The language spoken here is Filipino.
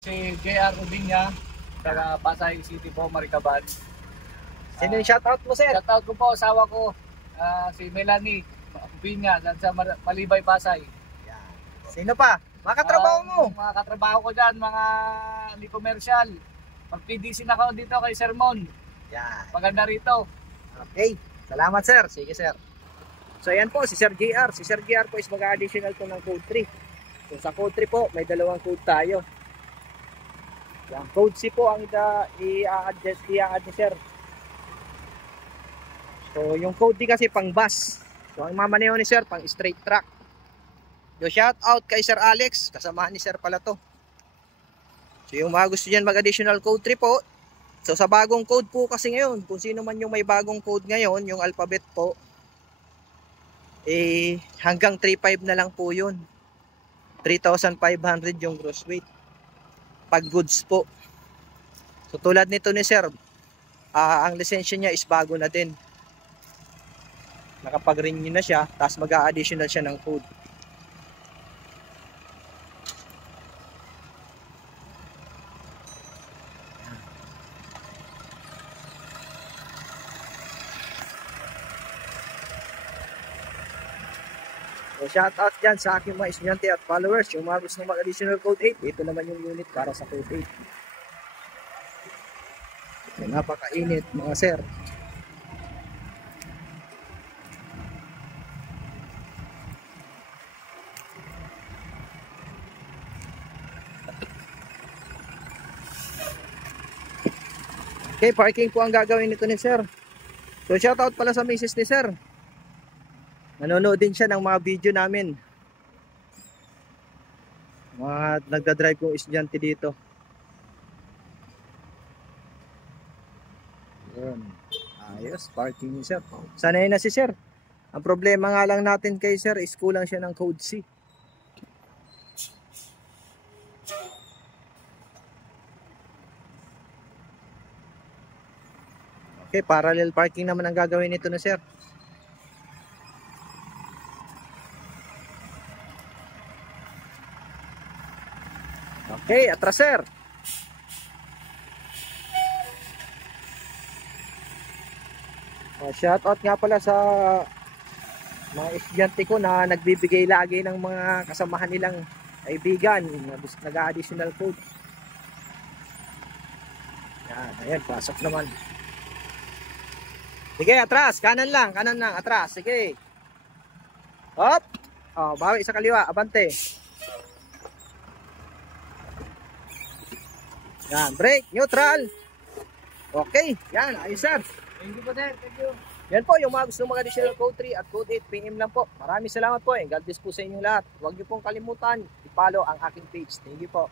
Si JR Ubinya, taga Pasay City po, Maricaban. Sino yung shoutout mo, sir? Shoutout ko po, asawa ko, si Melanie Ubinya, sa Malibay, Pasay. Yan. Sino pa? Mga katrabaho mo? Mga katrabaho ko dyan, mga hindi commercial. Mag-PDC na ako dito kay Sermon. Yan. Maganda rito. Okay. Salamat, sir. Sige, sir. So, ayan po, si Sir JR. Si Sir JR po is mag-additional to ng code 3. So, sa code 3 po, may dalawang code tayo. Yan. Code C po ang i-adjust, i-add ni sir. So, yung code D kasi pang bus. So, ang mamaneho ni sir, pang straight track. Yo, shout out kay Sir Alex. Kasamahan ni sir pala to. So, yung mga gusto dyan mag-additional code 3 po. So, sa bagong code po kasi ngayon, kung sino man yung may bagong code ngayon, yung alphabet po, hanggang 3.5 na lang po yun. 3,500 yung gross weight. Pag goods po. So, tulad nito ni sir, ang lisensya niya is bago na din. Nakapag-renew na siya, tapos mag-a-additional siya ng code. So, shout out dyan sa aking mga estudyante at followers. Yung mga gusto mag-additional code 8, ito naman yung unit para sa code 8. So, napakainit mga sir. Okay, parking po ang gagawin nito ni sir. So, shout out pala sa misis ni sir. Nanonood din siya ng mga video namin. Mga nagdadrive kong estudyante dito. Yun. Ayos, parking ni sir. Sanay na si sir. Ang problema nga lang natin kay sir is kulang siya ng code C. Okay, parallel parking naman ang gagawin nito na sir. Okay, atras sir. Shout out nga pala sa mga estudyante ko na nagbibigay lagi ng mga kasamahan nilang kaibigan na nag-additional code. Yan, ayan, pasok naman. Sige, atras, kanan lang, atras, sige. Hop. Oh, bawi sa kaliwa, abante. Yan, brake, neutral. Okay, yan, ayos sir. Thank you po, sir. Thank you. Yan po, yung mga gusto mag-additional code 3 at code 8 PM lang po. Maraming salamat po. God bless po sa inyong lahat. Huwag niyo pong kalimutan i-follow ang aking page. Thank you po.